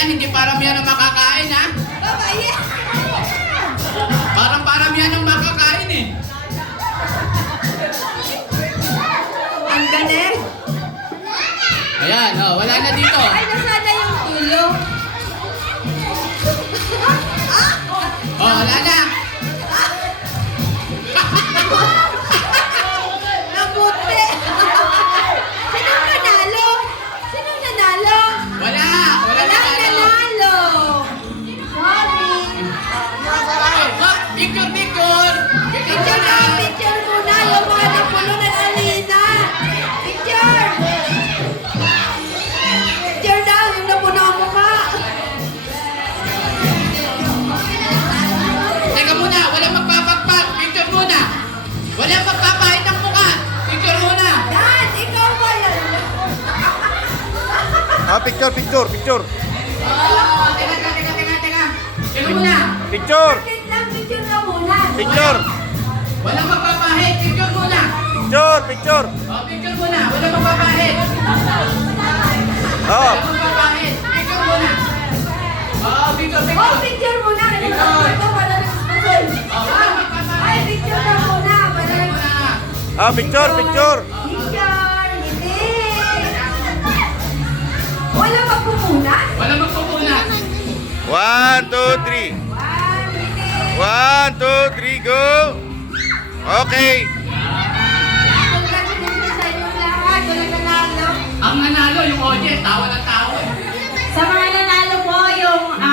yan, hindi paramihan ang makakain, ha? Parang paramihan ang makakain, eh. Ang galing. Ayan, oh, wala na dito. Ay, nasana yung tulo. Oh, wala na. Nabuti. Sinong nanalo? Sinong nanalo? Wala. Wala na. Walang nanalo. Sorry. Oh, picture, picture. Picture na, picture muna. Yung mga napuno ng Alina. Picture. Picture daw, yung napuno ang mukha. Teka muna, walang magpapagpag. Picture muna. Walang magpapahit ng mukha. Picture muna. Yan, ikaw ba yan? Picture. Oh, teka. Teka muna. Picture. Bakit lang picture na muna? Picture. Walang magpapahit. Picture muna. Picture. Oh, picture muna. Walang magpapahit. Oh. Walang magpapahit. Picture muna. Oh, picture. Oh, picture muna. Picture. Ito, wala nang sponsor. Oh, walang magpapahit. Ay, picture na muna. Wala nang Muna. Picture. Picture, hindi. Wala magpupunan? Walang magpupunan. 1, 2, 3. 1, 2, 3, go. Okay. Congratulations sa inyong lahat. Wala nanalo. Ang nanalo yung audience. Tawa ng tawa.